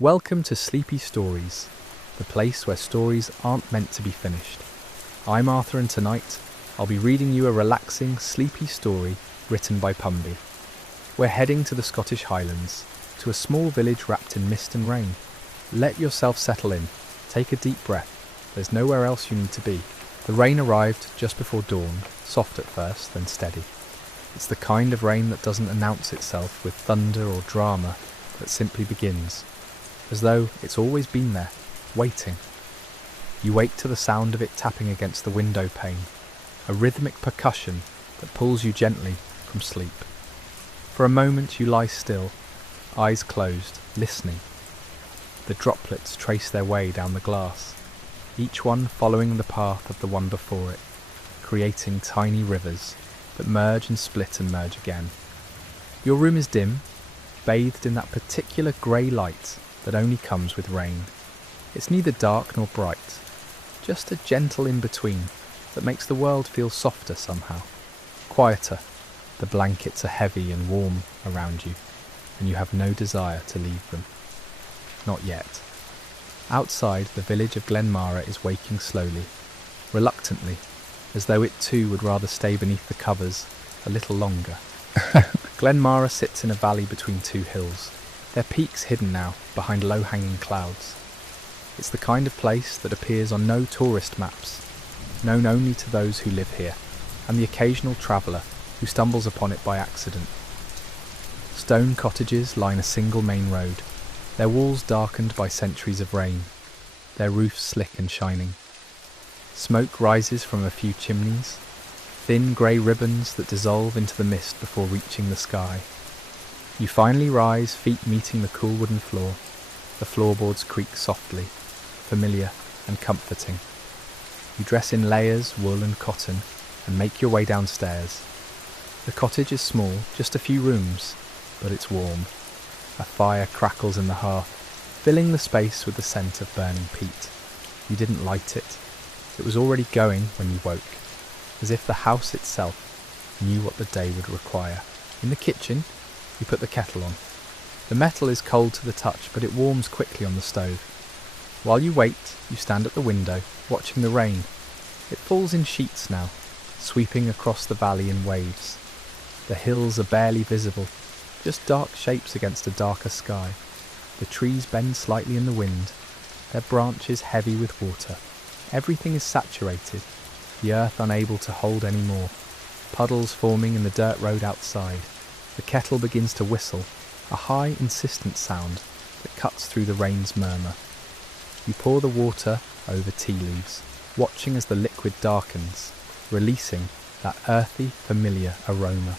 Welcome to Sleepy Stories, the place where stories aren't meant to be finished. I'm Arthur, and tonight I'll be reading you a relaxing, sleepy story written by Pumby. We're heading to the Scottish Highlands, to a small village wrapped in mist and rain. Let yourself settle in, take a deep breath, there's nowhere else you need to be. The rain arrived just before dawn, soft at first, then steady. It's the kind of rain that doesn't announce itself with thunder or drama, but simply begins, as though it's always been there, waiting. You wake to the sound of it tapping against the window pane, a rhythmic percussion that pulls you gently from sleep. For a moment you lie still, eyes closed, listening. The droplets trace their way down the glass, each one following the path of the one before it, creating tiny rivers that merge and split and merge again. Your room is dim, bathed in that particular grey light that only comes with rain. It's neither dark nor bright, just a gentle in-between that makes the world feel softer somehow, quieter. The blankets are heavy and warm around you, and you have no desire to leave them. Not yet. Outside, the village of Glenmara is waking slowly, reluctantly, as though it too would rather stay beneath the covers a little longer. Glenmara sits in a valley between two hills, their peaks hidden now behind low-hanging clouds. It's the kind of place that appears on no tourist maps, known only to those who live here, and the occasional traveller who stumbles upon it by accident. Stone cottages line a single main road, their walls darkened by centuries of rain, their roofs slick and shining. Smoke rises from a few chimneys, thin grey ribbons that dissolve into the mist before reaching the sky. You finally rise, feet meeting the cool wooden floor. The floorboards creak softly, familiar and comforting. You dress in layers, wool and cotton, and make your way downstairs. The cottage is small, just a few rooms, but it's warm. A fire crackles in the hearth, filling the space with the scent of burning peat. You didn't light it. It was already going when you woke, as if the house itself knew what the day would require. In the kitchen, you put the kettle on. The metal is cold to the touch, but it warms quickly on the stove. While you wait, you stand at the window, watching the rain. It falls in sheets now, sweeping across the valley in waves. The hills are barely visible, just dark shapes against a darker sky. The trees bend slightly in the wind, their branches heavy with water. Everything is saturated, the earth unable to hold any more. Puddles forming in the dirt road outside. The kettle begins to whistle, a high, insistent sound that cuts through the rain's murmur. You pour the water over tea leaves, watching as the liquid darkens, releasing that earthy, familiar aroma.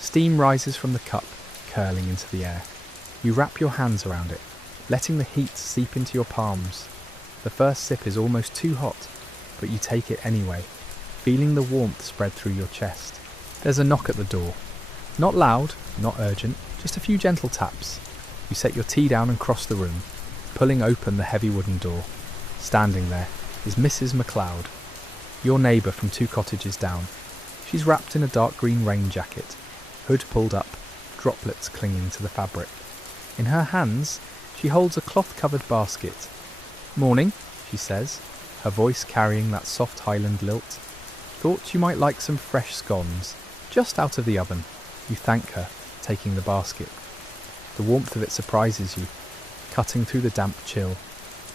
Steam rises from the cup, curling into the air. You wrap your hands around it, letting the heat seep into your palms. The first sip is almost too hot, but you take it anyway, feeling the warmth spread through your chest. There's a knock at the door. Not loud, not urgent, just a few gentle taps. You set your tea down and cross the room, pulling open the heavy wooden door. Standing there is Mrs. MacLeod, your neighbour from 2 cottages down. She's wrapped in a dark green rain jacket, hood pulled up, droplets clinging to the fabric. In her hands, she holds a cloth-covered basket. "Morning," she says, her voice carrying that soft Highland lilt. "Thought you might like some fresh scones, just out of the oven." You thank her, taking the basket. The warmth of it surprises you, cutting through the damp chill.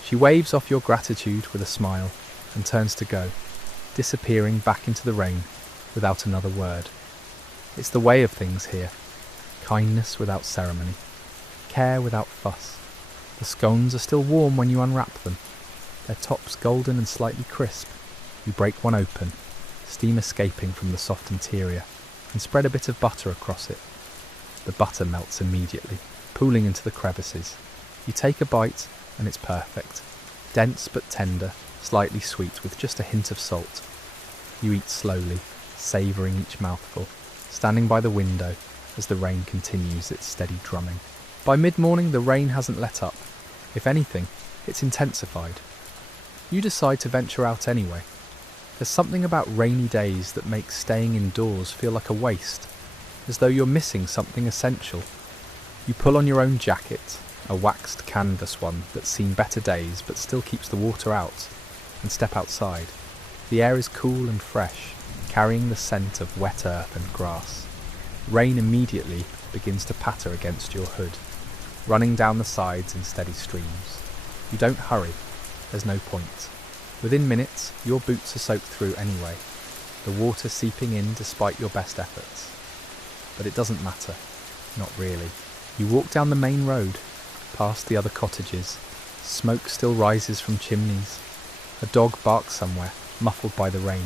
She waves off your gratitude with a smile and turns to go, disappearing back into the rain without another word. It's the way of things here. Kindness without ceremony, care without fuss. The scones are still warm when you unwrap them, their tops golden and slightly crisp. You break one open, steam escaping from the soft interior, and spread a bit of butter across it. The butter melts immediately, pooling into the crevices. You take a bite, and it's perfect. Dense but tender, slightly sweet with just a hint of salt. You eat slowly, savouring each mouthful, standing by the window as the rain continues its steady drumming. By mid-morning, the rain hasn't let up. If anything, it's intensified. You decide to venture out anyway. There's something about rainy days that makes staying indoors feel like a waste, as though you're missing something essential. You pull on your own jacket, a waxed canvas one that's seen better days but still keeps the water out, and step outside. The air is cool and fresh, carrying the scent of wet earth and grass. Rain immediately begins to patter against your hood, running down the sides in steady streams. You don't hurry, there's no point. Within minutes, your boots are soaked through anyway, the water seeping in despite your best efforts. But it doesn't matter, not really. You walk down the main road, past the other cottages. Smoke still rises from chimneys. A dog barks somewhere, muffled by the rain.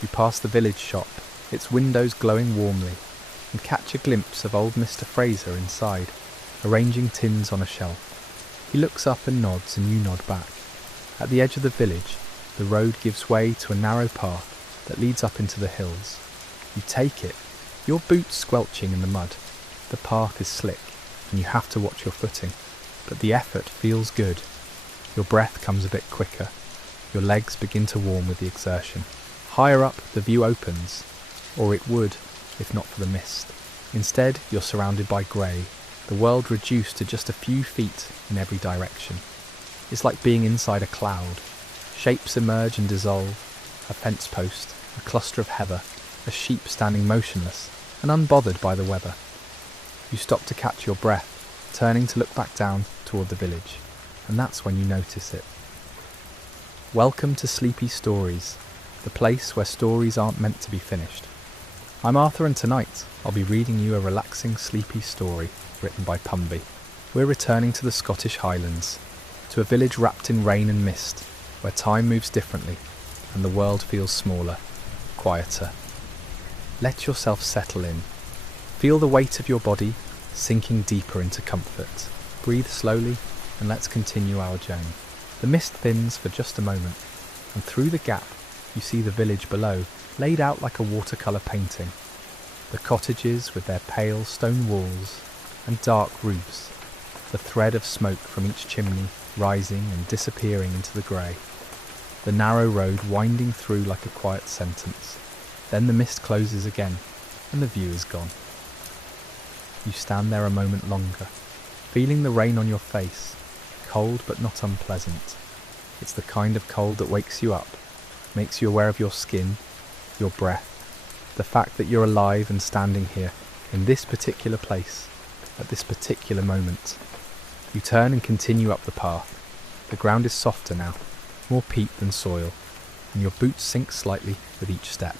You pass the village shop, its windows glowing warmly, and catch a glimpse of old Mr. Fraser inside, arranging tins on a shelf. He looks up and nods, and you nod back. At the edge of the village, the road gives way to a narrow path that leads up into the hills. You take it, your boots squelching in the mud. The path is slick, and you have to watch your footing, but the effort feels good. Your breath comes a bit quicker. Your legs begin to warm with the exertion. Higher up, the view opens, or it would, if not for the mist. Instead, you're surrounded by grey, the world reduced to just a few feet in every direction. It's like being inside a cloud. Shapes emerge and dissolve, a fence post, a cluster of heather, a sheep standing motionless and unbothered by the weather. You stop to catch your breath, turning to look back down toward the village, and that's when you notice it. Welcome to Sleepy Stories, the place where stories aren't meant to be finished. I'm Arthur, and tonight I'll be reading you a relaxing, sleepy story written by Pumby. We're returning to the Scottish Highlands, to a village wrapped in rain and mist, where time moves differently and the world feels smaller, quieter. Let yourself settle in. Feel the weight of your body sinking deeper into comfort. Breathe slowly and let's continue our journey. The mist thins for just a moment, and through the gap you see the village below, laid out like a watercolour painting. The cottages with their pale stone walls and dark roofs, the thread of smoke from each chimney rising and disappearing into the grey. The narrow road winding through like a quiet sentence. Then the mist closes again, and the view is gone. You stand there a moment longer, feeling the rain on your face, cold but not unpleasant. It's the kind of cold that wakes you up, makes you aware of your skin, your breath, the fact that you're alive and standing here, in this particular place, at this particular moment. You turn and continue up the path. The ground is softer now, more peat than soil, and your boots sink slightly with each step.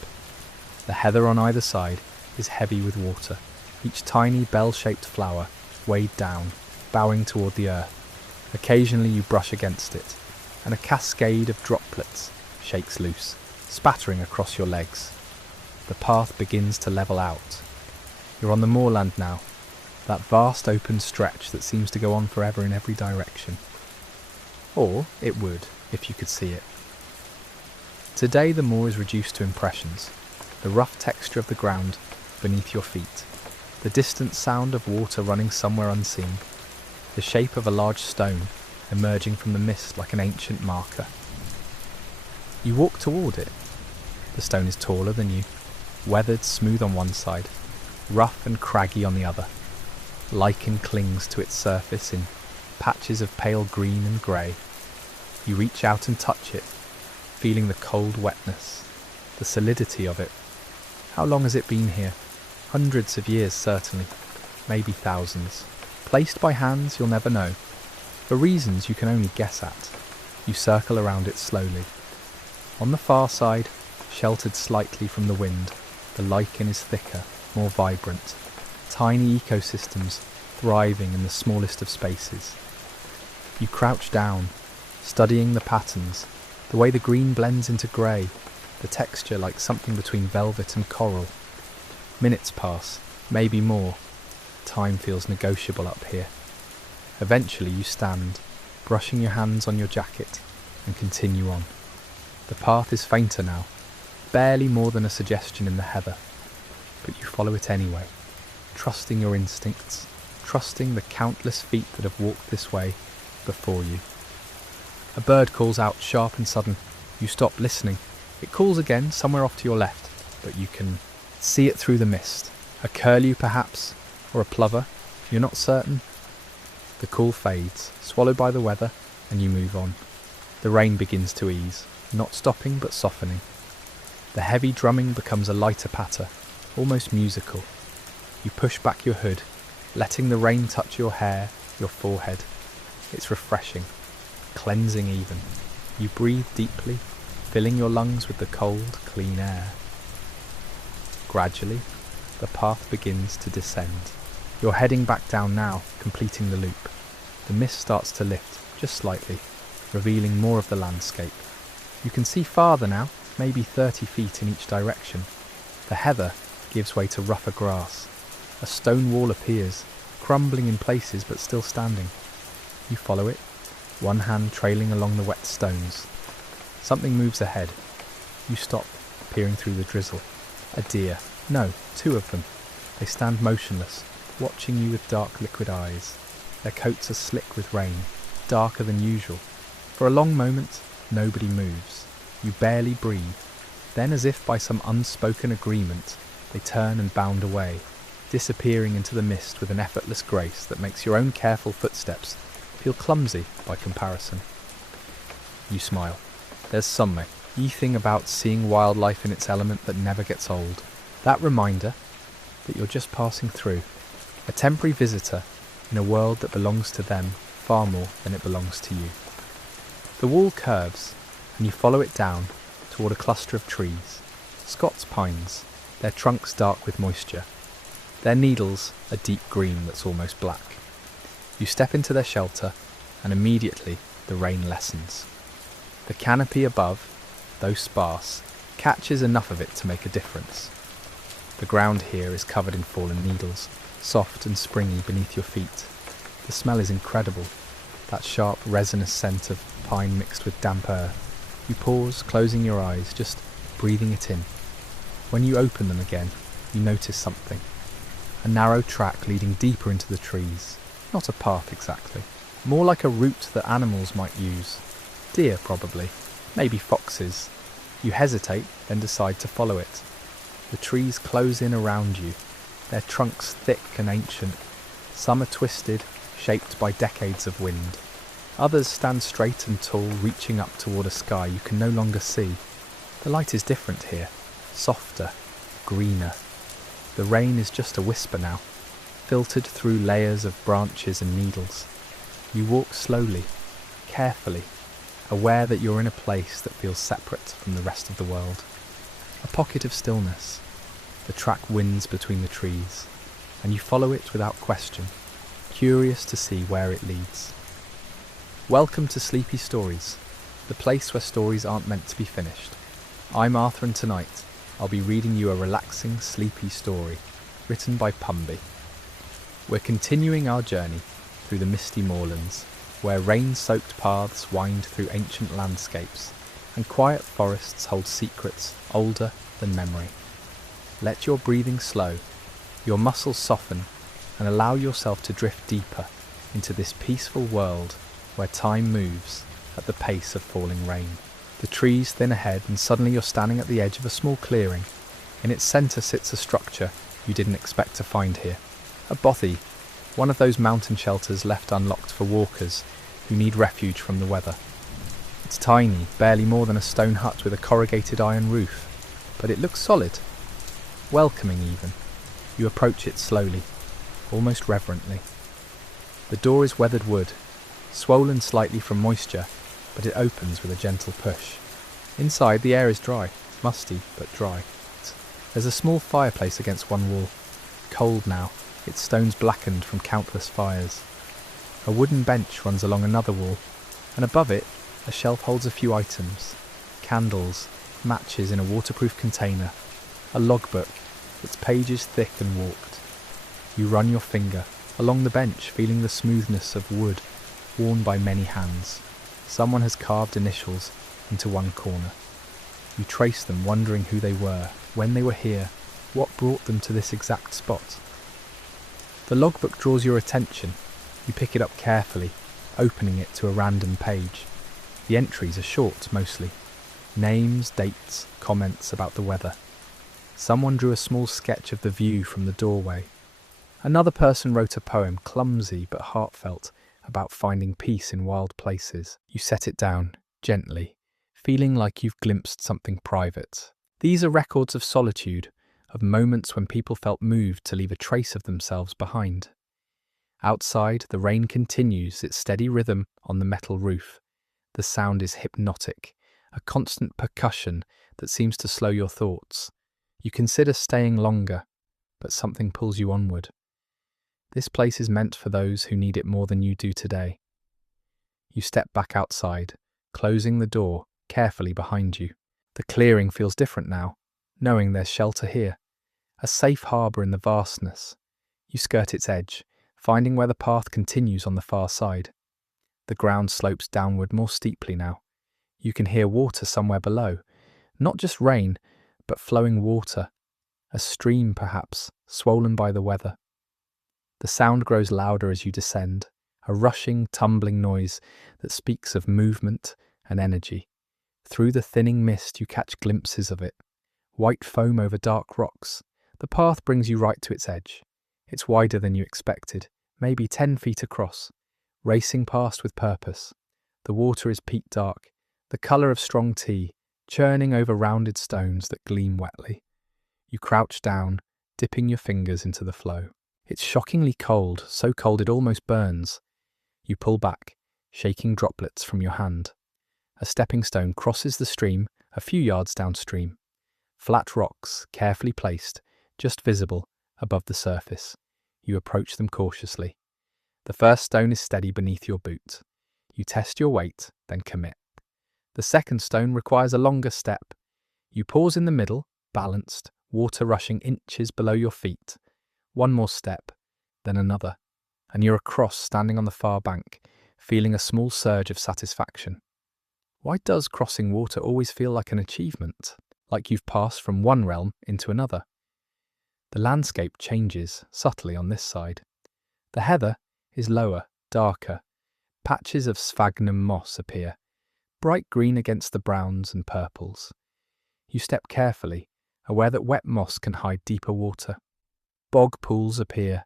The heather on either side is heavy with water, each tiny bell-shaped flower weighed down, bowing toward the earth. Occasionally you brush against it, and a cascade of droplets shakes loose, spattering across your legs. The path begins to level out. You're on the moorland now, that vast open stretch that seems to go on forever in every direction. Or it would, if you could see it. Today the moor is reduced to impressions, the rough texture of the ground beneath your feet, the distant sound of water running somewhere unseen, the shape of a large stone emerging from the mist like an ancient marker. You walk toward it. The stone is taller than you, weathered smooth on one side, rough and craggy on the other. Lichen clings to its surface in patches of pale green and grey. You reach out and touch it, feeling the cold wetness, the solidity of it. How long has it been here? Hundreds of years certainly, maybe thousands. Placed by hands you'll never know, for reasons you can only guess at. You circle around it slowly. On the far side, sheltered slightly from the wind, the lichen is thicker, more vibrant. Tiny ecosystems thriving in the smallest of spaces. You crouch down, studying the patterns, the way the green blends into grey, the texture like something between velvet and coral. Minutes pass, maybe more. Time feels negotiable up here. Eventually you stand, brushing your hands on your jacket, and continue on. The path is fainter now, barely more than a suggestion in the heather, but you follow it anyway, trusting your instincts, trusting the countless feet that have walked this way before you. A bird calls out sharp and sudden. You stop listening. It calls again somewhere off to your left, but you can see it through the mist. A curlew perhaps, or a plover, you're not certain. The call fades, swallowed by the weather, and you move on. The rain begins to ease, not stopping but softening. The heavy drumming becomes a lighter patter, almost musical. You push back your hood, letting the rain touch your hair, your forehead. It's refreshing, cleansing even. You breathe deeply, filling your lungs with the cold, clean air. Gradually, the path begins to descend. You're heading back down now, completing the loop. The mist starts to lift, just slightly, revealing more of the landscape. You can see farther now, maybe 30 feet in each direction. The heather gives way to rougher grass. A stone wall appears, crumbling in places but still standing. You follow it, one hand trailing along the wet stones. Something moves ahead. You stop, peering through the drizzle. A deer. No, two of them. They stand motionless, watching you with dark liquid eyes. Their coats are slick with rain, darker than usual. For a long moment, nobody moves. You barely breathe. Then, as if by some unspoken agreement, they turn and bound away, disappearing into the mist with an effortless grace that makes your own careful footsteps feel clumsy by comparison. You smile. There's something about seeing wildlife in its element that never gets old. That reminder that you're just passing through, a temporary visitor in a world that belongs to them far more than it belongs to you. The wall curves, and you follow it down toward a cluster of trees, Scots pines, their trunks dark with moisture, their needles a deep green that's almost black. You step into their shelter, and immediately the rain lessens. The canopy above, though sparse, catches enough of it to make a difference. The ground here is covered in fallen needles, soft and springy beneath your feet. The smell is incredible, that sharp resinous scent of pine mixed with damp earth. You pause, closing your eyes, just breathing it in. When you open them again, you notice something. A narrow track leading deeper into the trees. Not a path exactly. More like a route that animals might use. Deer, probably. Maybe foxes. You hesitate, then decide to follow it. The trees close in around you, their trunks thick and ancient. Some are twisted, shaped by decades of wind. Others stand straight and tall, reaching up toward a sky you can no longer see. The light is different here, softer, greener. The rain is just a whisper now, filtered through layers of branches and needles. You walk slowly, carefully, aware that you're in a place that feels separate from the rest of the world. A pocket of stillness. The track winds between the trees, and you follow it without question, curious to see where it leads. Welcome to Sleepy Stories, the place where stories aren't meant to be finished. I'm Arthur, and tonight I'll be reading you a relaxing, sleepy story written by Pumby. We're continuing our journey through the misty moorlands, where rain-soaked paths wind through ancient landscapes and quiet forests hold secrets older than memory. Let your breathing slow, your muscles soften, and allow yourself to drift deeper into this peaceful world where time moves at the pace of falling rain. The trees thin ahead, and suddenly you're standing at the edge of a small clearing. In its centre sits a structure you didn't expect to find here. A bothy, one of those mountain shelters left unlocked for walkers who need refuge from the weather. It's tiny, barely more than a stone hut with a corrugated iron roof, but it looks solid, welcoming even. You approach it slowly, almost reverently. The door is weathered wood, swollen slightly from moisture, but it opens with a gentle push. Inside, the air is dry, musty but dry. There's a small fireplace against one wall, cold now, its stones blackened from countless fires. A wooden bench runs along another wall, and above it, a shelf holds a few items: candles, matches in a waterproof container, a logbook, its pages thick and warped. You run your finger along the bench, feeling the smoothness of wood worn by many hands. Someone has carved initials into one corner. You trace them, wondering who they were, when they were here, what brought them to this exact spot. The logbook draws your attention. You pick it up carefully, opening it to a random page. The entries are short, mostly. Names, dates, comments about the weather. Someone drew a small sketch of the view from the doorway. Another person wrote a poem, clumsy but heartfelt, about finding peace in wild places. You set it down, gently, feeling like you've glimpsed something private. These are records of solitude, of moments when people felt moved to leave a trace of themselves behind. Outside, the rain continues its steady rhythm on the metal roof. The sound is hypnotic, a constant percussion that seems to slow your thoughts. You consider staying longer, but something pulls you onward. This place is meant for those who need it more than you do today. You step back outside, closing the door carefully behind you. The clearing feels different now, knowing there's shelter here, a safe harbour in the vastness. You skirt its edge, finding where the path continues on the far side. The ground slopes downward more steeply now. You can hear water somewhere below, not just rain, but flowing water, a stream perhaps, swollen by the weather. The sound grows louder as you descend, a rushing, tumbling noise that speaks of movement and energy. Through the thinning mist you catch glimpses of it, white foam over dark rocks. The path brings you right to its edge. It's wider than you expected, maybe 10 feet across, racing past with purpose. The water is peat dark, the colour of strong tea, churning over rounded stones that gleam wetly. You crouch down, dipping your fingers into the flow. It's shockingly cold, so cold it almost burns. You pull back, shaking droplets from your hand. A stepping stone crosses the stream a few yards downstream. Flat rocks, carefully placed, just visible above the surface. You approach them cautiously. The first stone is steady beneath your boot. You test your weight, then commit. The second stone requires a longer step. You pause in the middle, balanced, water rushing inches below your feet. One more step, then another, and you're across, standing on the far bank, feeling a small surge of satisfaction. Why does crossing water always feel like an achievement, like you've passed from one realm into another? The landscape changes subtly on this side. The heather is lower, darker. Patches of sphagnum moss appear, bright green against the browns and purples. You step carefully, aware that wet moss can hide deeper water. Bog pools appear,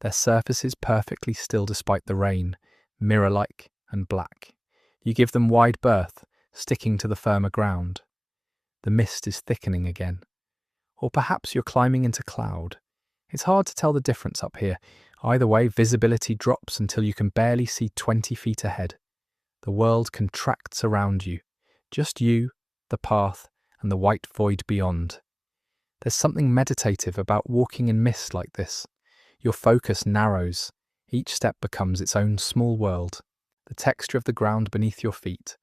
their surfaces perfectly still despite the rain, mirror-like and black. You give them wide berth, sticking to the firmer ground. The mist is thickening again. Or perhaps you're climbing into cloud. It's hard to tell the difference up here. Either way, visibility drops until you can barely see 20 feet ahead. The world contracts around you. Just you, the path, and the white void beyond. There's something meditative about walking in mist like this. Your focus narrows. Each step becomes its own small world. The texture of the ground beneath your feet,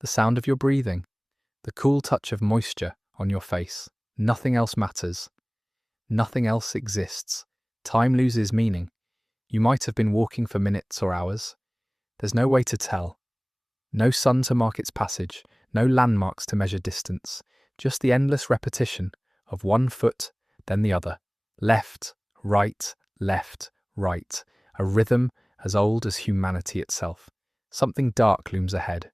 the sound of your breathing, the cool touch of moisture on your face. Nothing else matters. Nothing else exists. Time loses meaning. You might have been walking for minutes or hours. There's no way to tell. No sun to mark its passage, no landmarks to measure distance, just the endless repetition of one foot, then the other. Left, right, a rhythm as old as humanity itself. Something dark looms ahead.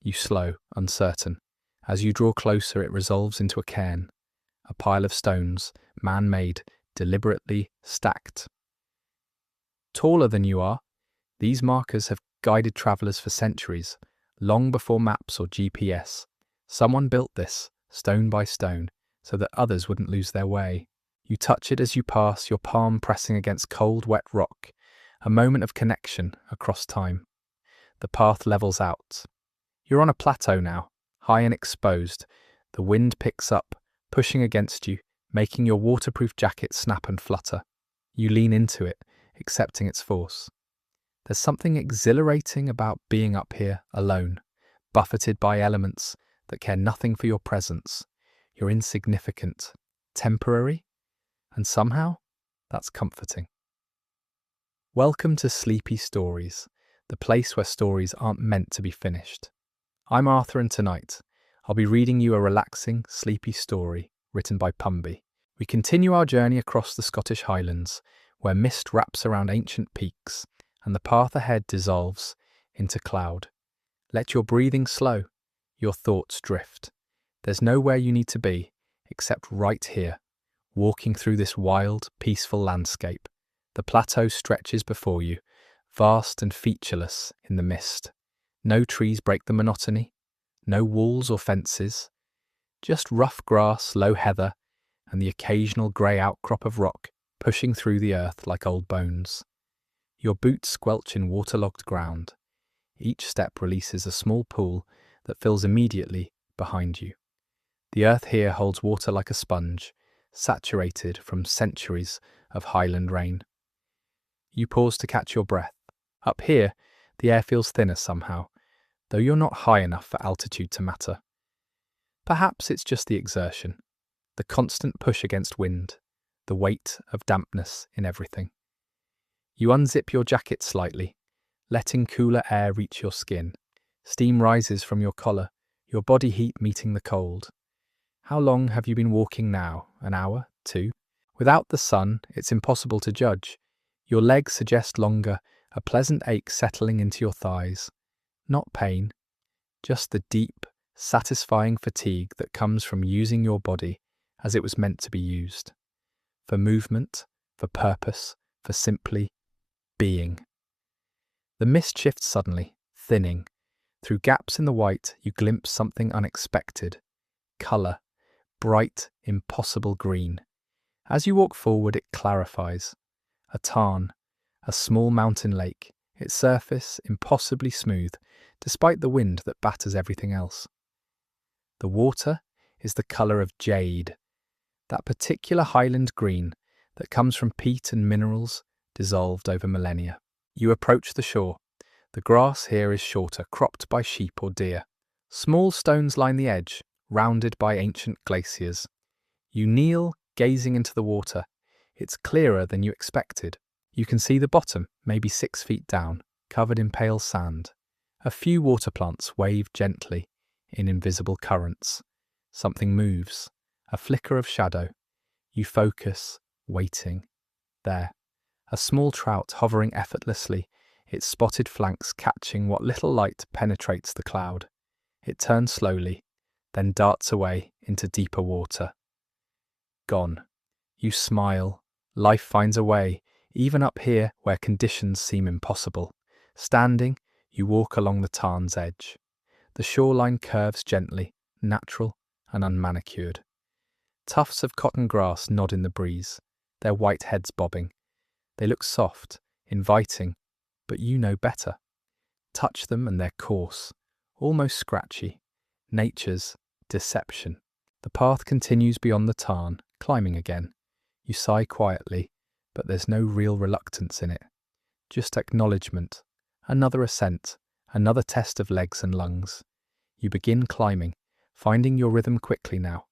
You slow, uncertain. As you draw closer, it resolves into a cairn, a pile of stones, man-made, deliberately stacked. Taller than you are, these markers have guided travellers for centuries, long before maps or GPS. Someone built this, stone by stone, so that others wouldn't lose their way. You touch it as you pass, your palm pressing against cold, wet rock, a moment of connection across time. The path levels out. You're on a plateau now, high and exposed. The wind picks up, pushing against you, making your waterproof jacket snap and flutter. You lean into it, accepting its force. There's something exhilarating about being up here alone, buffeted by elements that care nothing for your presence. You're insignificant, temporary, and somehow that's comforting. Welcome to Sleepy Stories, the place where stories aren't meant to be finished. I'm Arthur, and tonight I'll be reading you a relaxing, sleepy story written by Pumby. We continue our journey across the Scottish Highlands, where mist wraps around ancient peaks and the path ahead dissolves into cloud. Let your breathing slow, your thoughts drift. There's nowhere you need to be except right here, walking through this wild, peaceful landscape. The plateau stretches before you, vast and featureless in the mist. No trees break the monotony, no walls or fences, just rough grass, low heather, and the occasional grey outcrop of rock pushing through the earth like old bones. Your boots squelch in waterlogged ground. Each step releases a small pool that fills immediately behind you. The earth here holds water like a sponge, saturated from centuries of highland rain. You pause to catch your breath. Up here, the air feels thinner somehow, though you're not high enough for altitude to matter. Perhaps it's just the exertion, the constant push against wind, the weight of dampness in everything. You unzip your jacket slightly, letting cooler air reach your skin. Steam rises from your collar, your body heat meeting the cold. How long have you been walking now? An hour? 2? Without the sun, it's impossible to judge. Your legs suggest longer, a pleasant ache settling into your thighs. Not pain, just the deep, satisfying fatigue that comes from using your body as it was meant to be used. For movement, for purpose, for simply being. The mist shifts suddenly, thinning. Through gaps in the white, you glimpse something unexpected. Colour, bright, impossible green. As you walk forward, it clarifies. A tarn, a small mountain lake, its surface impossibly smooth, despite the wind that batters everything else. The water is the colour of jade, that particular highland green that comes from peat and minerals dissolved over millennia. You approach the shore. The grass here is shorter, cropped by sheep or deer. Small stones line the edge, rounded by ancient glaciers. You kneel, gazing into the water. It's clearer than you expected. You can see the bottom, maybe 6 feet down, covered in pale sand. A few water plants wave gently in invisible currents. Something moves, a flicker of shadow. You focus, waiting. There, a small trout hovering effortlessly, its spotted flanks catching what little light penetrates the cloud. It turns slowly, then darts away into deeper water. Gone. You smile. Life finds a way, even up here where conditions seem impossible. Standing, you walk along the tarn's edge. The shoreline curves gently, natural and unmanicured. Tufts of cotton grass nod in the breeze, their white heads bobbing. They look soft, inviting, but you know better. Touch them and they're coarse, almost scratchy. Nature's deception. The path continues beyond the tarn, climbing again. You sigh quietly, but there's no real reluctance in it. Just acknowledgement. Another ascent, another test of legs and lungs. You begin climbing, finding your rhythm quickly now.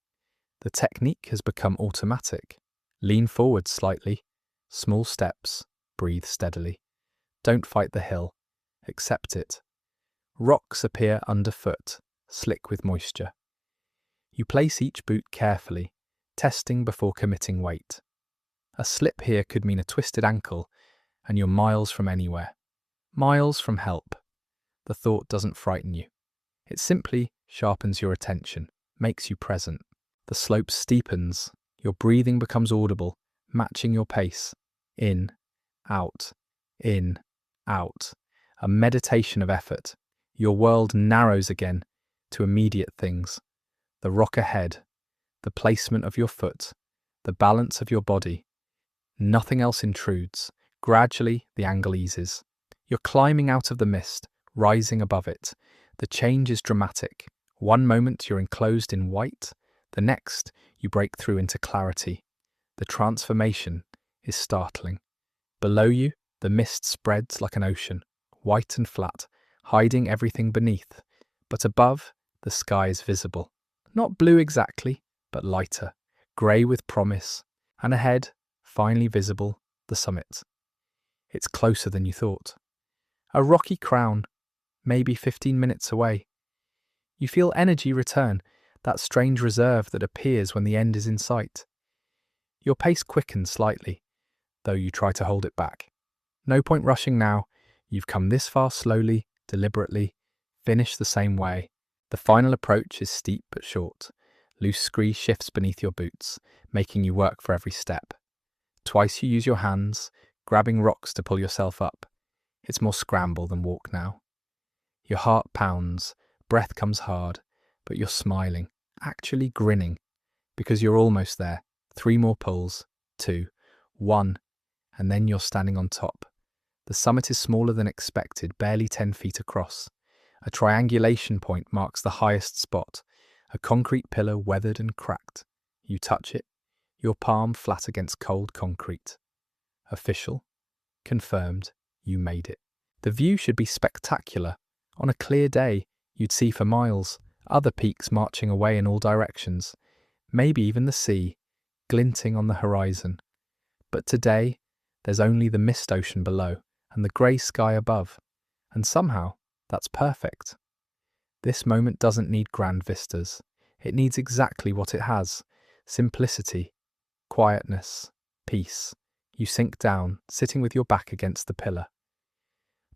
The technique has become automatic. Lean forward slightly, small steps, breathe steadily. Don't fight the hill, accept it. Rocks appear underfoot, slick with moisture. You place each boot carefully, testing before committing weight. A slip here could mean a twisted ankle, and you're miles from anywhere. Miles from help. The thought doesn't frighten you. It simply sharpens your attention, makes you present. The slope steepens, your breathing becomes audible, matching your pace. In, out, in, out. A meditation of effort. Your world narrows again to immediate things. The rock ahead, the placement of your foot, the balance of your body. Nothing else intrudes. Gradually, the angle eases. You're climbing out of the mist, rising above it. The change is dramatic. One moment you're enclosed in white, the next you break through into clarity. The transformation is startling. Below you, the mist spreads like an ocean, white and flat, hiding everything beneath. But above, the sky is visible. Not blue exactly, but lighter, grey with promise. And ahead, finally visible, the summit. It's closer than you thought. A rocky crown, maybe 15 minutes away. You feel energy return, that strange reserve that appears when the end is in sight. Your pace quickens slightly, though you try to hold it back. No point rushing now. You've come this far slowly, deliberately, finish the same way. The final approach is steep but short. Loose scree shifts beneath your boots, making you work for every step. Twice you use your hands, grabbing rocks to pull yourself up. It's more scramble than walk now. Your heart pounds, breath comes hard, but you're smiling, actually grinning, because you're almost there. 3 more pulls, 2, 1, and then you're standing on top. The summit is smaller than expected, barely 10 feet across. A triangulation point marks the highest spot, a concrete pillar weathered and cracked. You touch it, your palm flat against cold concrete. Official, confirmed, you made it. The view should be spectacular. On a clear day, you'd see for miles, other peaks marching away in all directions, maybe even the sea, glinting on the horizon. But today, there's only the mist ocean below and the grey sky above, and somehow, that's perfect. This moment doesn't need grand vistas. It needs exactly what it has: simplicity, quietness, peace. You sink down, sitting with your back against the pillar.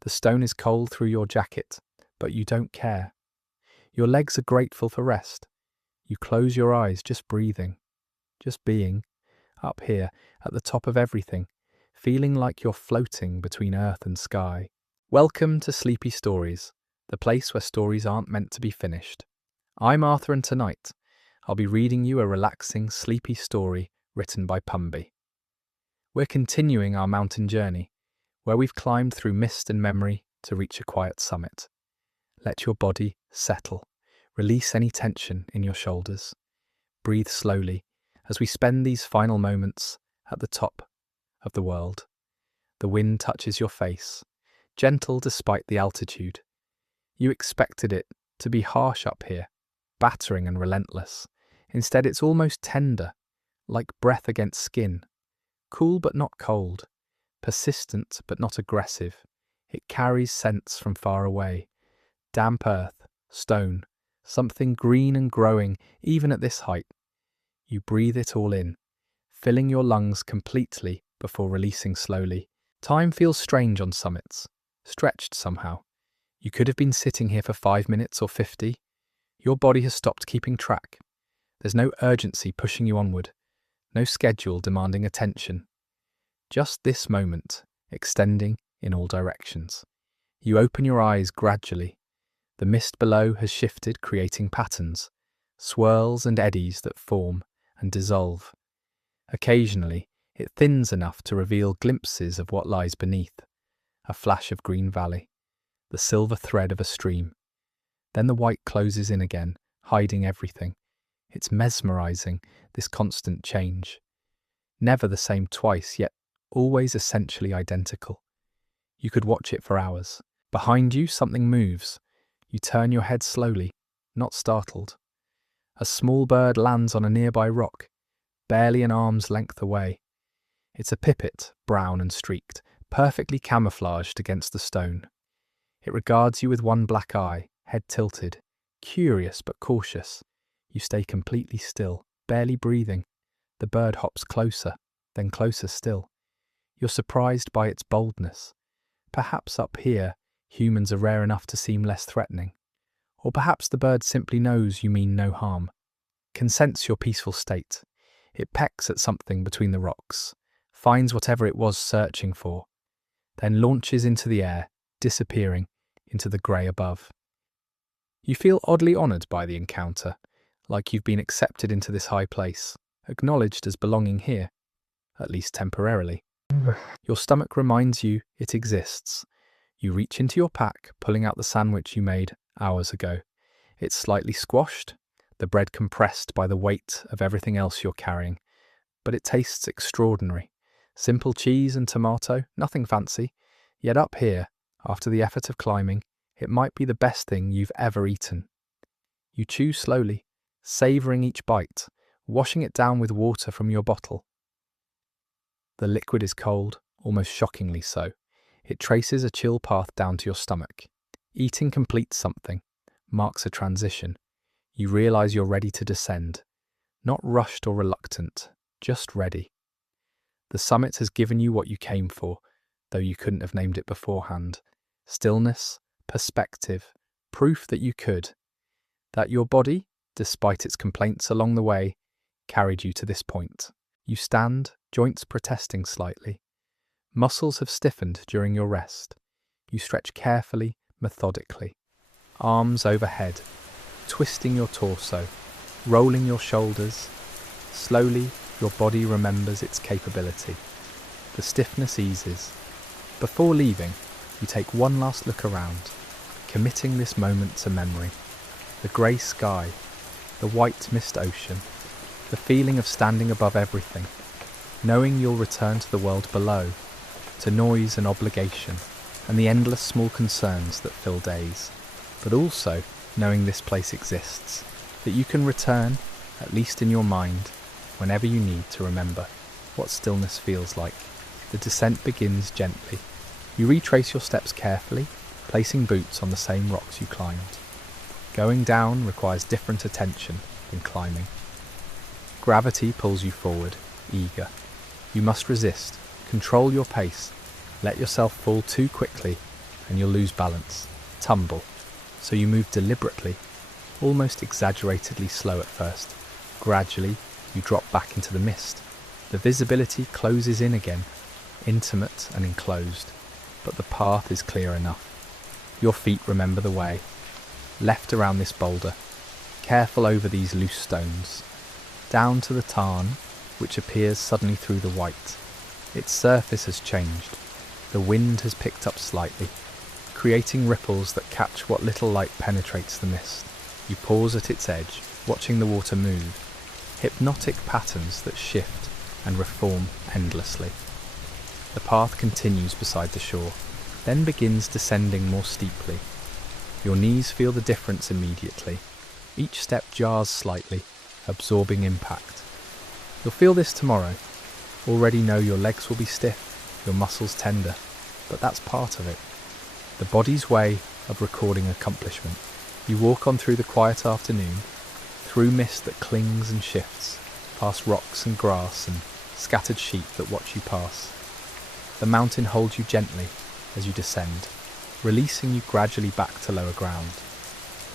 The stone is cold through your jacket, but you don't care. Your legs are grateful for rest. You close your eyes, just breathing, just being, up here, at the top of everything, feeling like you're floating between earth and sky. Welcome to Sleepy Stories, the place where stories aren't meant to be finished. I'm Arthur, and tonight, I'll be reading you a relaxing, sleepy story written by Pumby. We're continuing our mountain journey, where we've climbed through mist and memory to reach a quiet summit. Let your body settle. Release any tension in your shoulders. Breathe slowly as we spend these final moments at the top of the world. The wind touches your face, gentle despite the altitude. You expected it to be harsh up here, battering and relentless. Instead, it's almost tender, like breath against skin. Cool but not cold, persistent but not aggressive. It carries scents from far away. Damp earth, stone, something green and growing even at this height. You breathe it all in, filling your lungs completely before releasing slowly. Time feels strange on summits, stretched somehow. You could have been sitting here for 5 minutes or 50. Your body has stopped keeping track. There's no urgency pushing you onward, no schedule demanding attention. Just this moment, extending in all directions. You open your eyes gradually. The mist below has shifted, creating patterns, swirls and eddies that form and dissolve. Occasionally, it thins enough to reveal glimpses of what lies beneath. A flash of green valley, the silver thread of a stream. Then the white closes in again, hiding everything. It's mesmerizing, this constant change. Never the same twice, yet always essentially identical. You could watch it for hours. Behind you, something moves. You turn your head slowly, not startled. A small bird lands on a nearby rock, barely an arm's length away. It's a pipit, brown and streaked, perfectly camouflaged against the stone. It regards you with one black eye, head tilted, curious but cautious. You stay completely still, barely breathing. The bird hops closer, then closer still. You're surprised by its boldness. Perhaps up here, humans are rare enough to seem less threatening. Or perhaps the bird simply knows you mean no harm. Can sense your peaceful state. It pecks at something between the rocks, finds whatever it was searching for, then launches into the air, disappearing into the grey above. You feel oddly honoured by the encounter, like you've been accepted into this high place, acknowledged as belonging here, at least temporarily. Your stomach reminds you it exists. You reach into your pack, pulling out the sandwich you made hours ago. It's slightly squashed, the bread compressed by the weight of everything else you're carrying, but it tastes extraordinary. Simple cheese and tomato, nothing fancy, yet up here, after the effort of climbing, it might be the best thing you've ever eaten. You chew slowly, savouring each bite, washing it down with water from your bottle. The liquid is cold, almost shockingly so. It traces a chill path down to your stomach. Eating completes something, marks a transition. You realise you're ready to descend. Not rushed or reluctant, just ready. The summit has given you what you came for, though you couldn't have named it beforehand. Stillness, perspective, proof that you could. That your body, despite its complaints along the way, carried you to this point. You stand, joints protesting slightly. Muscles have stiffened during your rest. You stretch carefully, methodically. Arms overhead, twisting your torso, rolling your shoulders. Slowly, your body remembers its capability. The stiffness eases. Before leaving, you take one last look around, committing this moment to memory. The grey sky, the white mist ocean, the feeling of standing above everything, knowing you'll return to the world below, to noise and obligation, and the endless small concerns that fill days, but also knowing this place exists, that you can return, at least in your mind, whenever you need to remember what stillness feels like. The descent begins gently. You retrace your steps carefully, placing boots on the same rocks you climbed. Going down requires different attention than climbing. Gravity pulls you forward, eager. You must resist, control your pace. Let yourself fall too quickly and you'll lose balance, tumble. So you move deliberately, almost exaggeratedly slow at first. Gradually, you drop back into the mist. The visibility closes in again, intimate and enclosed, but the path is clear enough. Your feet remember the way. Left around this boulder, careful over these loose stones, down to the tarn, which appears suddenly through the white. Its surface has changed. The wind has picked up slightly, creating ripples that catch what little light penetrates the mist. You pause at its edge, watching the water move, hypnotic patterns that shift and reform endlessly. The path continues beside the shore, then begins descending more steeply. Your knees feel the difference immediately. Each step jars slightly, absorbing impact. You'll feel this tomorrow. Already know your legs will be stiff, your muscles tender, but that's part of it. The body's way of recording accomplishment. You walk on through the quiet afternoon, through mist that clings and shifts, past rocks and grass and scattered sheep that watch you pass. The mountain holds you gently as you descend, releasing you gradually back to lower ground.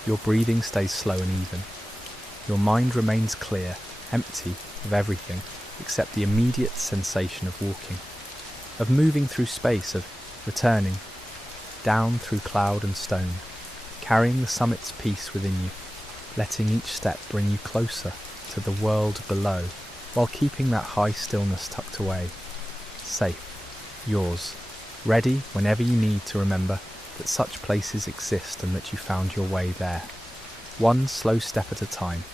Your breathing stays slow and even. Your mind remains clear, empty of everything except the immediate sensation of walking, of moving through space, of returning, down through cloud and stone, carrying the summit's peace within you, letting each step bring you closer to the world below, while keeping that high stillness tucked away. Safe, yours, ready whenever you need to remember that such places exist and that you found your way there. One slow step at a time.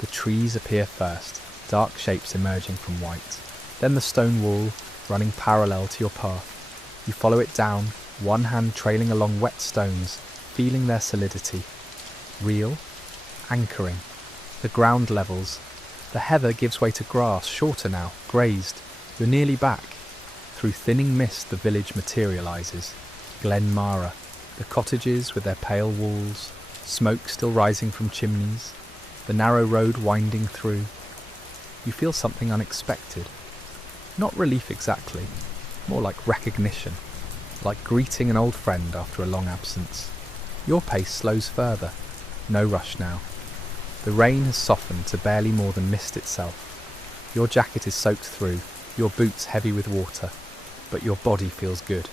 The trees appear first, dark shapes emerging from white. Then the stone wall, running parallel to your path. You follow it down, one hand trailing along wet stones, feeling their solidity. Real, anchoring. The ground levels. The heather gives way to grass, shorter now, grazed. You're nearly back. Through thinning mist the village materialises. Glen Mara, the cottages with their pale walls, smoke still rising from chimneys, the narrow road winding through. You feel something unexpected. Not relief exactly, more like recognition, like greeting an old friend after a long absence. Your pace slows further, no rush now. The rain has softened to barely more than mist itself. Your jacket is soaked through, your boots heavy with water, but your body feels good.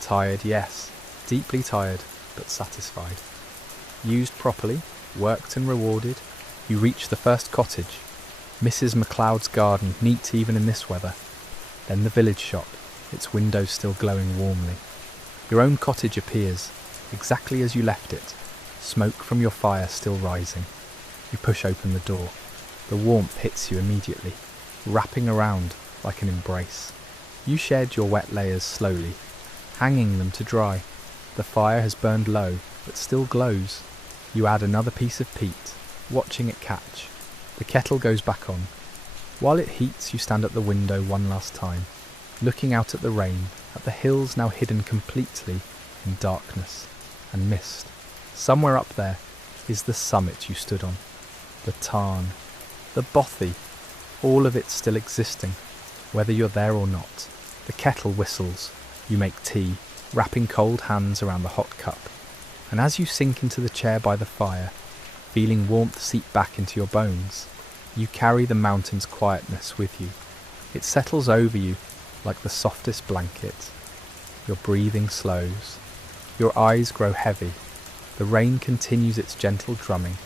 Tired, yes, deeply tired, but satisfied. Used properly, worked and rewarded, you reach the first cottage, Mrs. MacLeod's garden, neat even in this weather. Then the village shop, its windows still glowing warmly. Your own cottage appears, exactly as you left it, smoke from your fire still rising. You push open the door. The warmth hits you immediately, wrapping around like an embrace. You shed your wet layers slowly, hanging them to dry. The fire has burned low, but still glows. You add another piece of peat, watching it catch. The kettle goes back on. While it heats, you stand at the window one last time, looking out at the rain, at the hills now hidden completely in darkness and mist. Somewhere up there is the summit you stood on, the tarn, the bothy, all of it still existing, whether you're there or not. The kettle whistles, you make tea, wrapping cold hands around the hot cup, and as you sink into the chair by the fire, feeling warmth seep back into your bones, you carry the mountain's quietness with you. It settles over you like the softest blanket. Your breathing slows, Your eyes grow heavy, the rain continues its gentle drumming,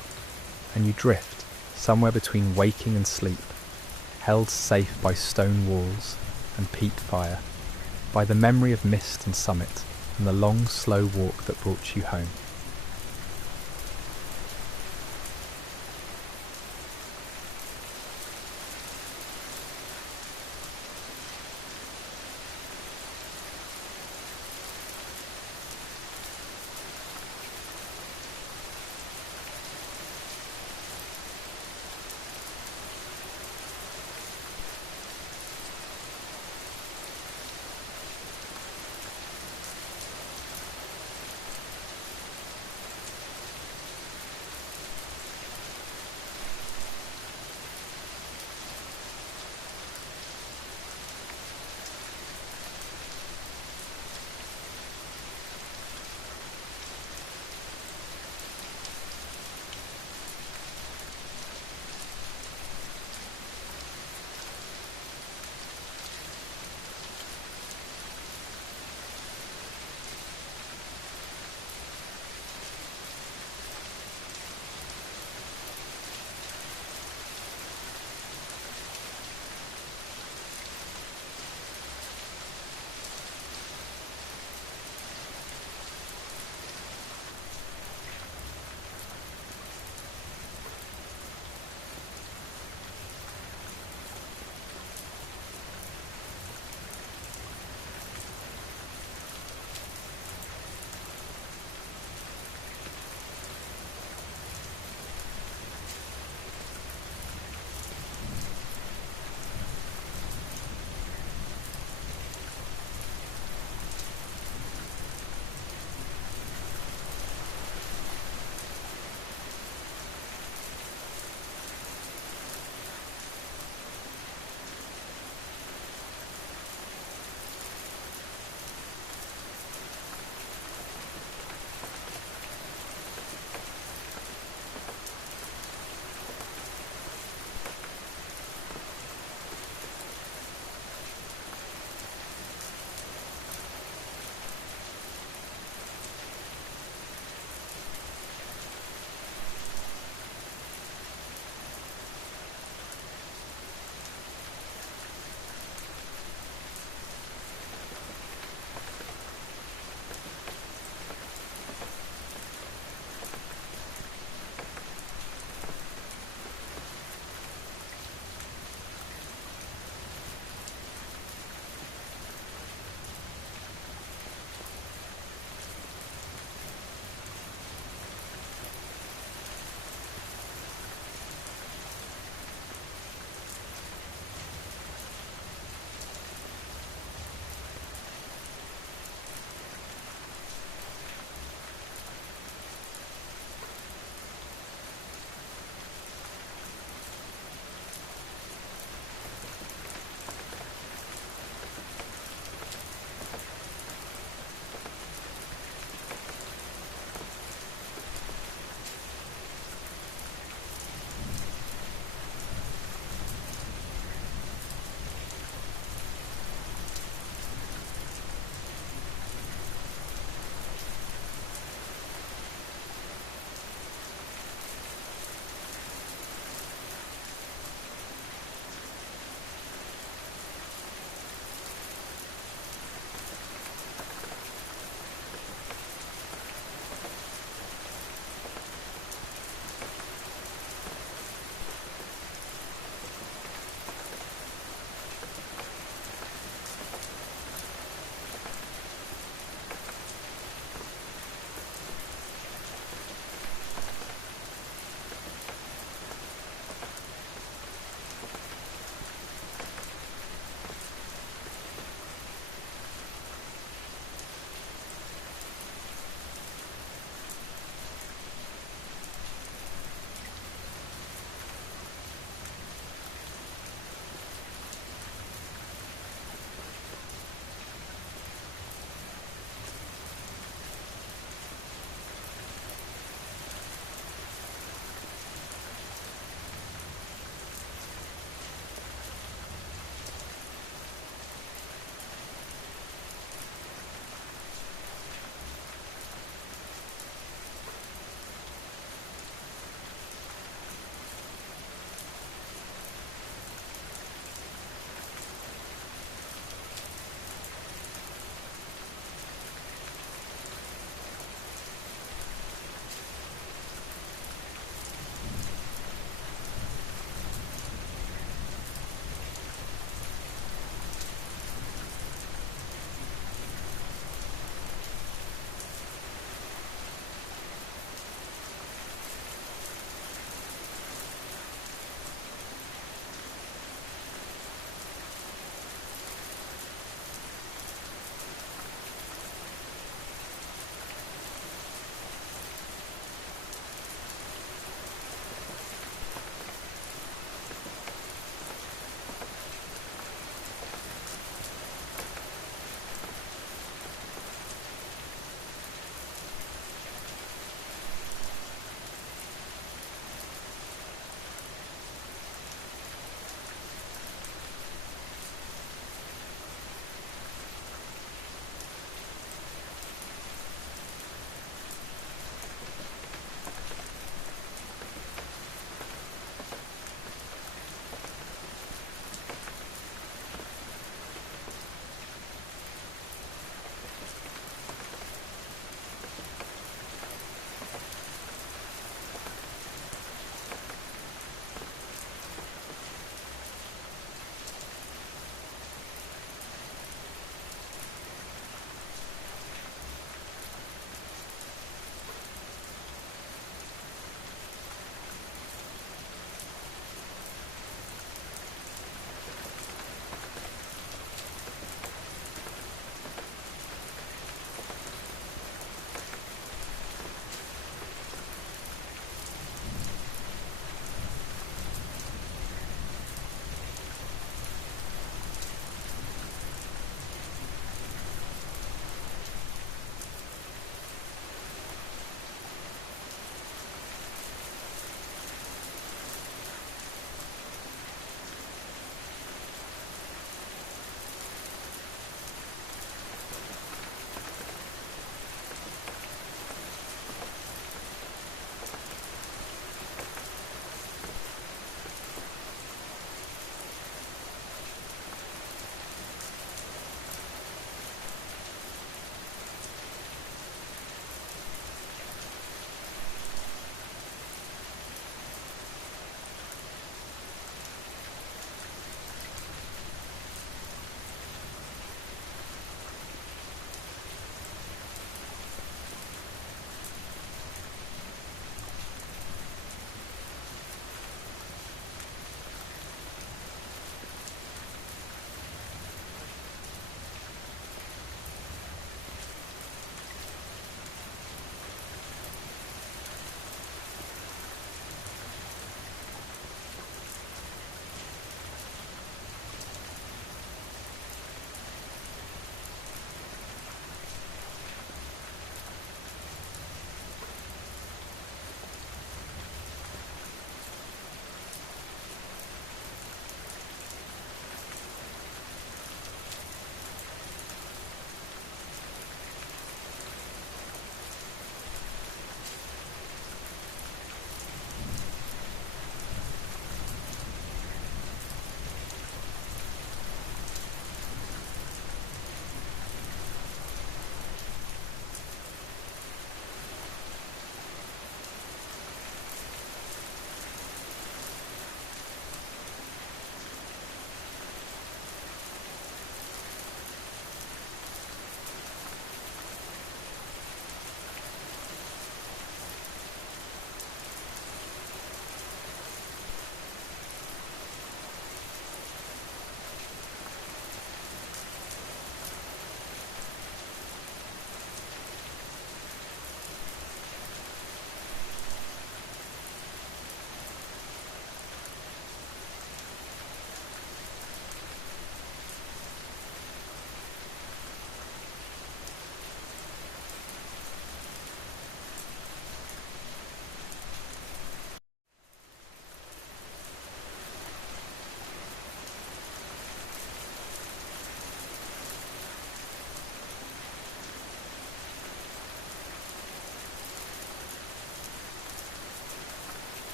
and you drift somewhere between waking and sleep, held safe by stone walls and peat fire, by the memory of mist and summit, and the long, slow walk that brought you home.